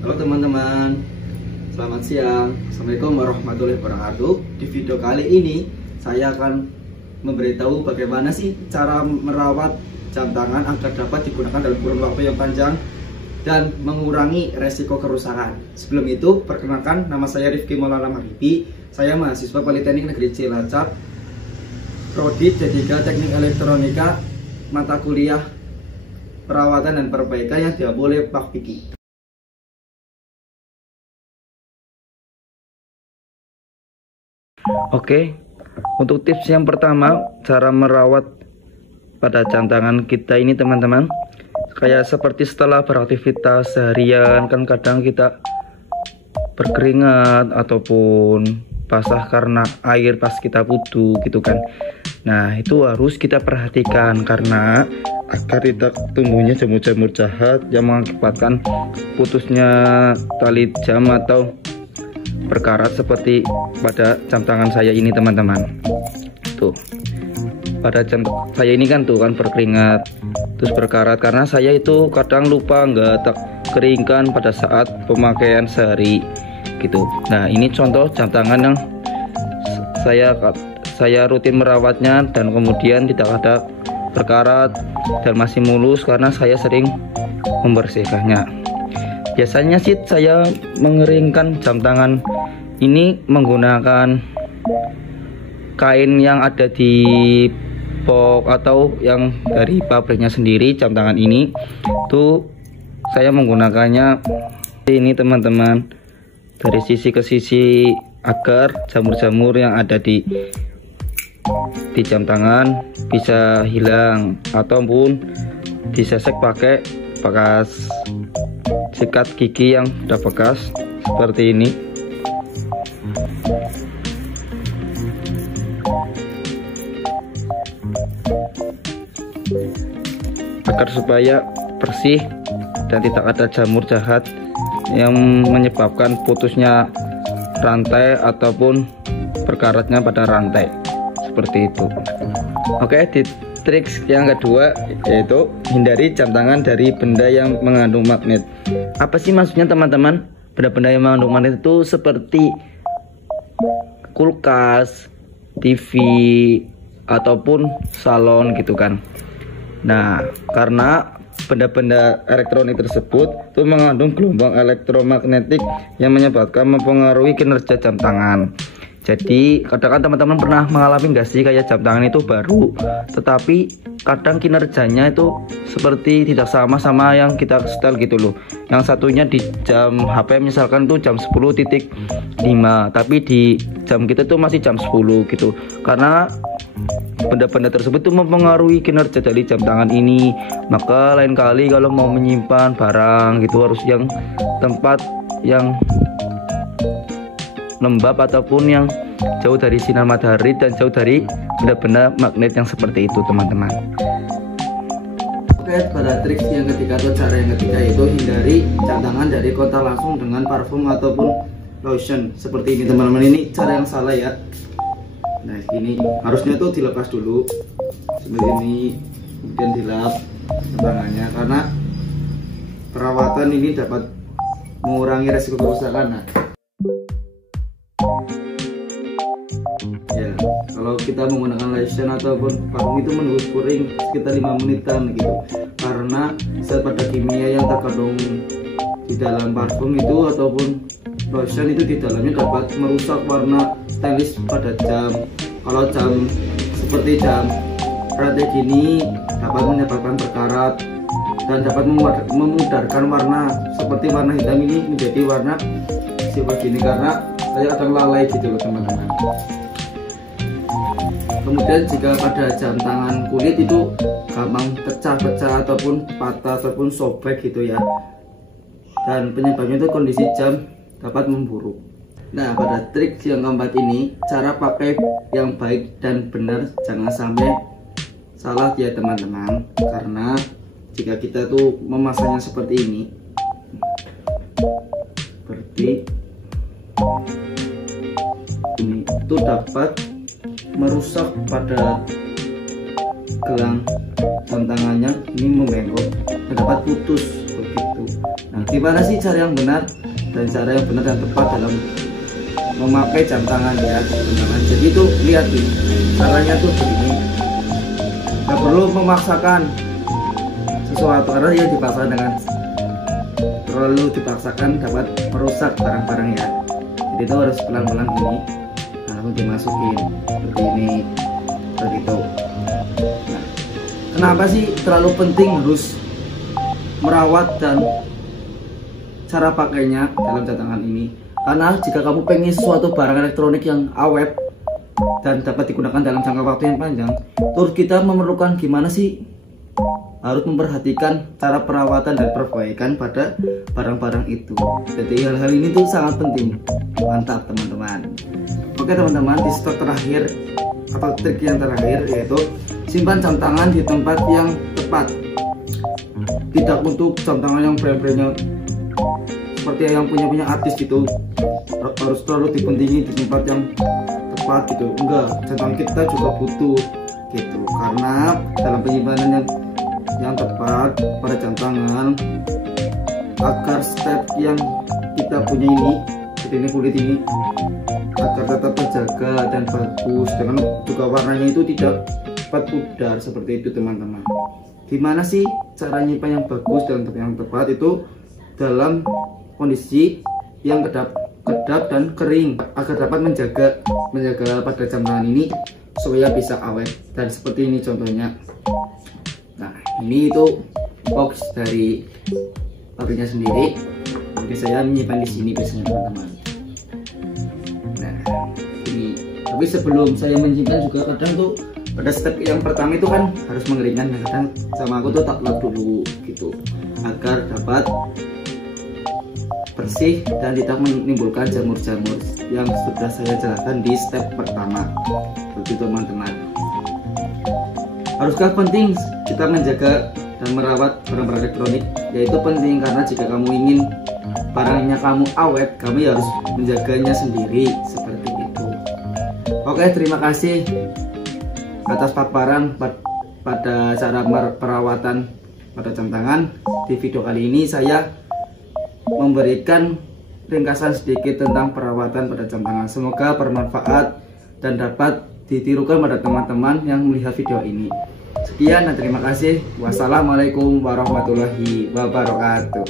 Halo teman-teman, selamat siang. Assalamualaikum warahmatullahi wabarakatuh. Di video kali ini saya akan memberitahu bagaimana sih cara merawat jam tangan agar dapat digunakan dalam kurun waktu yang panjang dan mengurangi resiko kerusakan. Sebelum itu, perkenalkan, nama saya Rifki Maulana Mahribi. Saya mahasiswa Politeknik Negeri Cilacap, Prodi D3 Teknik Elektronika, mata kuliah perawatan dan perbaikan yang diambil oleh Pak Piki. Oke, untuk tips yang pertama, cara merawat pada jam tangan kita ini teman-teman, kayak seperti setelah beraktivitas seharian kan kadang kita berkeringat ataupun basah karena air pas kita wudhu gitu kan. Nah itu harus kita perhatikan karena agar tidak tumbuhnya jamur-jamur jahat yang mengakibatkan putusnya tali jam atau berkarat seperti pada jam tangan saya ini teman-teman. Tuh, pada jam saya ini kan tuh kan berkeringat terus berkarat karena saya itu kadang lupa nggak keringkan pada saat pemakaian sehari gitu. Nah ini contoh jam tangan yang saya rutin merawatnya dan kemudian tidak ada berkarat dan masih mulus karena saya sering membersihkannya. Biasanya sih saya mengeringkan jam tangan ini menggunakan kain yang ada di box atau yang dari pabriknya sendiri. Jam tangan ini tuh saya menggunakannya ini teman-teman, dari sisi ke sisi agar jamur-jamur yang ada di jam tangan bisa hilang ataupun disesek pakai bekas sikat gigi yang udah bekas seperti ini. Agar supaya bersih dan tidak ada jamur jahat yang menyebabkan putusnya rantai ataupun berkaratnya pada rantai seperti itu. Oke, di trik yang kedua yaitu hindari jam tangan dari benda yang mengandung magnet. Apa sih maksudnya teman-teman? Benda-benda yang mengandung magnet itu seperti kulkas, TV, ataupun salon gitu kan. Nah, karena benda-benda elektronik tersebut itu mengandung gelombang elektromagnetik yang menyebabkan mempengaruhi kinerja jam tangan. Jadi kadang teman-teman pernah mengalami nggak sih kayak jam tangan itu baru tetapi kadang kinerjanya itu seperti tidak sama yang kita setel gitu loh. Yang satunya di jam HP misalkan tuh jam 10.5 tapi di jam kita tuh masih jam 10 gitu. Karena benda-benda tersebut tuh mempengaruhi kinerja dari jam tangan ini. Maka lain kali kalau mau menyimpan barang gitu harus yang tempat yang lembab ataupun yang jauh dari sinar matahari dan jauh dari benda-benda magnet yang seperti itu teman-teman. Oke, pada trik yang ketiga atau cara yang ketiga yaitu hindari jam tangan dari kontak langsung dengan parfum ataupun lotion seperti ini teman-teman. Ini cara yang salah ya. Nah ini harusnya tuh dilepas dulu seperti ini, kemudian dilap tangannya karena perawatan ini dapat mengurangi resiko kerusakan. Nah ya, kalau kita menggunakan lotion ataupun parfum itu menunggu kering sekitar 5 menitan gitu, karena zat pada kimia yang terkandung di dalam parfum itu ataupun lotion itu di dalamnya dapat merusak warna stainless pada jam. Kalau jam seperti jam rantai gini dapat menyebabkan berkarat dan dapat memudarkan warna seperti warna hitam ini menjadi warna seperti ini karena saya akan lalai gitu loh teman-teman. Kemudian jika pada jam tangan kulit itu gampang pecah-pecah ataupun patah ataupun sobek gitu ya, dan penyebabnya itu kondisi jam dapat memburuk. Nah pada trik yang keempat ini, cara pakai yang baik dan benar, jangan sampai salah ya teman-teman. Karena jika kita tuh memasangnya seperti ini itu dapat merusak pada gelang jam tangannya, ini membengkok dan dapat putus begitu. Nah Nah, gimana sih cara yang benar dan cara yang benar dan tepat dalam memakai jam tangan ya teman-teman. Jadi itu lihat nih, caranya tuh begini, nggak perlu memaksakan sesuatu karena yang dipaksakan dengan terlalu dipaksakan dapat merusak barang-barang ya. Jadi itu harus pelan-pelan gini, lalu dimasukin seperti ini, begitu. Nah, kenapa sih terlalu penting harus merawat dan cara pakainya dalam jam tangan ini? Karena jika kamu pengen suatu barang elektronik yang awet dan dapat digunakan dalam jangka waktu yang panjang, terus kita memerlukan gimana sih? Harus memperhatikan cara perawatan dan perbaikan pada barang-barang itu. Jadi hal-hal ini tuh sangat penting. Mantap teman-teman. Oke teman-teman, di step terakhir atau trik yang terakhir yaitu simpan jam tangan di tempat yang tepat. Tidak untuk jam tangan yang brand-brandnya seperti yang punya artis gitu, harus terlalu dipentingi di tempat yang tepat gitu. Enggak, jam tangan kita juga butuh gitu, karena dalam penyimpanan yang tepat pada jam tangan agar step yang kita punya ini, seperti ini kulit ini, agar tetap terjaga dan bagus, dengan juga warnanya itu tidak cepat pudar seperti itu teman-teman. Gimana sih cara nyimpan yang bagus dan yang tepat itu dalam kondisi yang kedap dan kering agar dapat menjaga pada jam tangan ini supaya bisa awet, dan seperti ini contohnya. Nah, ini itu box dari pabriknya sendiri. Jadi saya menyimpan di sini biasanya teman-teman. Nah, ini. Tapi sebelum saya menyimpan juga kadang tuh pada step yang pertama itu kan harus mengeringkan. Nah, kadang sama aku tuh tak lap dulu gitu agar dapat bersih dan tidak menimbulkan jamur-jamur yang sudah saya jelaskan di step pertama. Begitu teman-teman. Haruskah penting kita menjaga dan merawat barang-barang elektronik? Yaitu penting, karena jika kamu ingin barangnya kamu awet, kamu harus menjaganya sendiri seperti itu. Oke, terima kasih atas paparan pada cara perawatan pada jam tangan. Di video kali ini saya memberikan ringkasan sedikit tentang perawatan pada jam tangan. Semoga bermanfaat dan dapat ditirukan pada teman-teman yang melihat video ini. Sekian dan terima kasih. Wassalamualaikum warahmatullahi wabarakatuh.